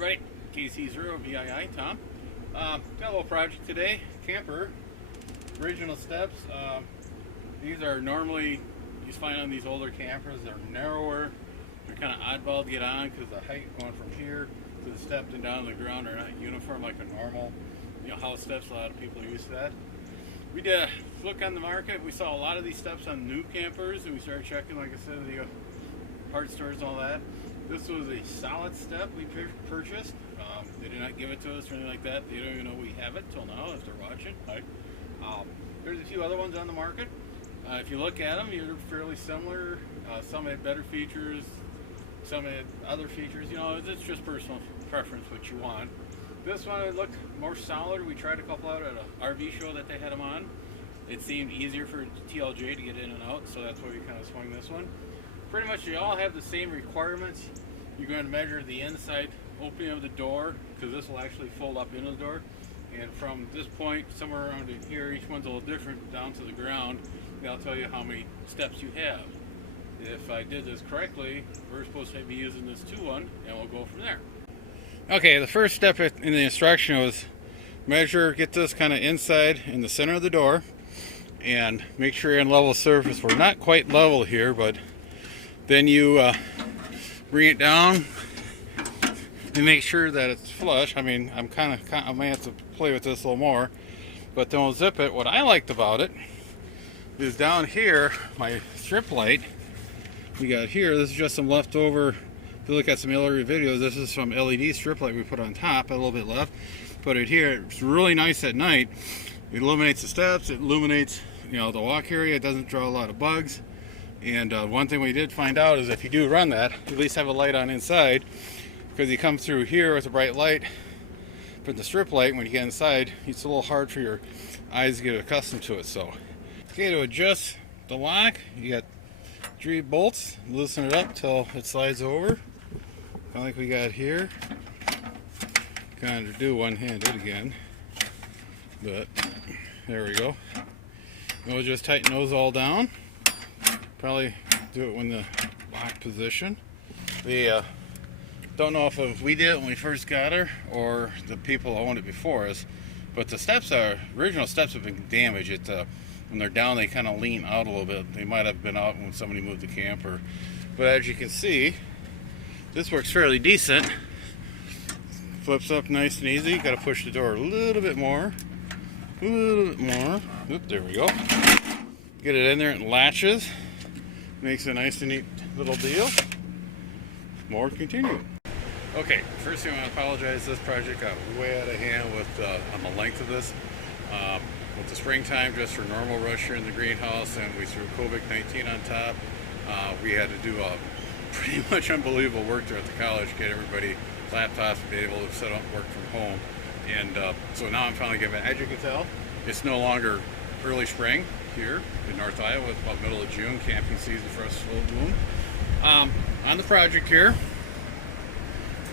everybody, KC0VII, Tom. Got a little project today, camper, original steps. These are normally, you find on these older campers, they're narrower, they're kind of oddball to get on because the height going from here to the steps and down to the ground are not uniform like a normal, house steps. A lot of people are used to that. We did a look on the market. We saw a lot of these steps on new campers, and we started checking, like I said, the parts stores and all that. This was a solid step we purchased. They did not give it to us or anything like that. They don't even know we have it till now if they're watching. Right? There's a few other ones on the market. If you look at them, they're fairly similar. Some had better features, some had other features. It's just personal preference what you want. This one it looked more solid. We tried a couple out at an RV show that they had them on. It seemed easier for TLJ to get in and out, so that's why we kind of swung this one. Pretty much they all have the same requirements. You're going to measure the inside opening of the door, because this will actually fold up into the door. And from this point, somewhere around in here, each one's a little different down to the ground. That'll tell you how many steps you have. If I did this correctly, we're supposed to be using this 2-1, and we'll go from there. Okay, the first step in the instruction was measure, get this kind of inside in the center of the door, and make sure you're on level surface. We're not quite level here, but then you bring it down and make sure that it's flush. I mean, I may have to play with this a little more, but then we'll zip it. What I liked about it is down here, my strip light we got here, this is just some leftover. If you look at some earlier videos, this is some LED strip light we put on top, a little bit left. Put it here. It's really nice at night. It illuminates the steps, it illuminates the walk area, it doesn't draw a lot of bugs. And one thing we did find out is if you do run that, at least have a light on inside, because you come through here with a bright light from the strip light. When you get inside, it's a little hard for your eyes to get accustomed to it. So, okay, to adjust the lock, you got 3 bolts. Loosen it up till it slides over, kind of like we got here. Kind of do one-handed again, but there we go. And we'll just tighten those all down. Probably do it when the lock position. Don't know if we did it when we first got her or the people who owned it before us, but the original steps have been damaged. When they're down, they kind of lean out a little bit. They might have been out when somebody moved the camper. But as you can see, this works fairly decent. Flips up nice and easy. Got to push the door a little bit more. A little bit more. Oop, there we go. Get it in there and latches. Makes a nice and neat little deal. More continue. Okay, first thing I want to apologize. This project got way out of hand on the length of this. With the springtime, just for normal rush here in the greenhouse, and we threw COVID-19 on top. We had to do a pretty much unbelievable work there at the college, get everybody laptops to be able to set up work from home. And so now I'm finally getting back. As you can tell, it's no longer early spring here in North Iowa. It's about middle of June, camping season for us, full bloom. On the project here,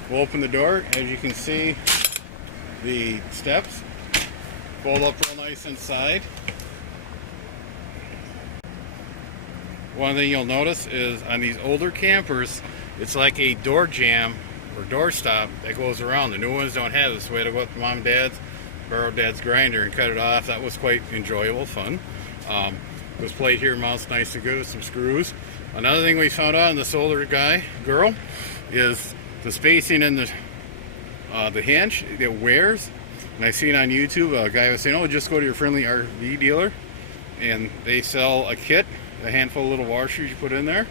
we'll open the door. As you can see, the steps fold up real nice inside. One thing you'll notice is on these older campers, it's like a door jamb or door stop that goes around. The new ones don't have this. We had to go up to Mom and Dad's, borrow Dad's grinder and cut it off. That was quite enjoyable, fun. This plate here mounts nice and good with some screws. Another thing we found out on this older girl, is the spacing in the hinge. It wears. And I seen on YouTube a guy was saying, "Oh, just go to your friendly RV dealer, and they sell a kit, a handful of little washers you put in there."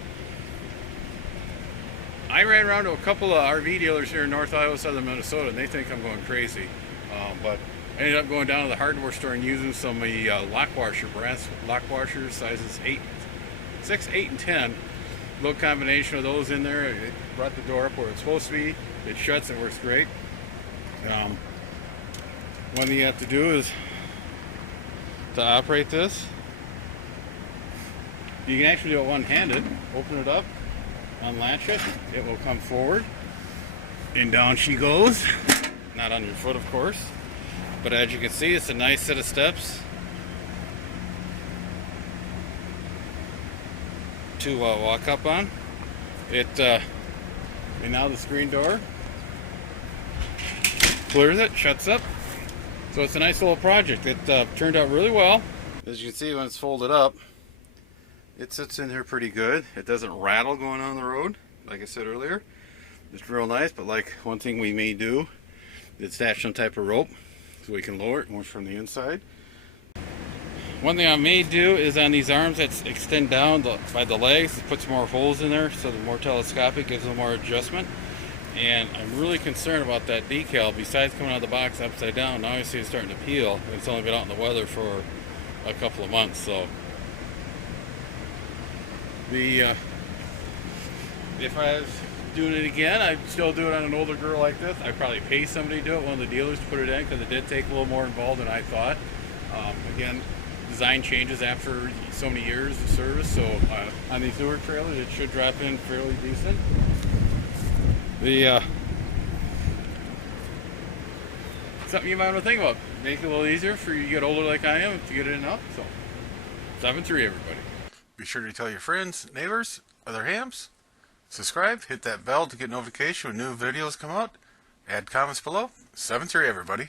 I ran around to a couple of RV dealers here in North Iowa, southern Minnesota, and they think I'm going crazy. But I ended up going down to the hardware store and using some of the lock washer, brass lock washers, sizes 6, 8, and 10. Little combination of those in there. It brought the door up where it's supposed to be. It shuts and works great. One thing you have to do is to operate this. You can actually do it one-handed. Open it up, unlatch it. It will come forward, and down she goes. Not on your foot, of course. But as you can see, it's a nice set of steps to walk up on. And now the screen door clears it, shuts up. So it's a nice little project. It turned out really well. As you can see, when it's folded up, it sits in here pretty good. It doesn't rattle going on the road, like I said earlier. It's real nice, but like one thing we may do is attach some type of rope so we can lower it more from the inside. One thing I may do is on these arms that extend down by the legs, put some more holes in there so they're more telescopic, gives them more adjustment. And I'm really concerned about that decal. Besides coming out of the box upside down, now you see it's starting to peel. And it's only been out in the weather for a couple of months, so if I was doing it again, I'd still do it on an older girl like this. I'd probably pay somebody to do it, one of the dealers to put it in, because it did take a little more involved than I thought. Again, design changes after so many years of service, so on these newer trailers it should drop in fairly decent. Something you might want to think about. Make it a little easier for you to get older like I am to get it in up. So 7-3 everybody. Be sure to tell your friends, neighbors, other hams. Subscribe, hit that bell to get notification when new videos come out. Add comments below. 7-3 everybody.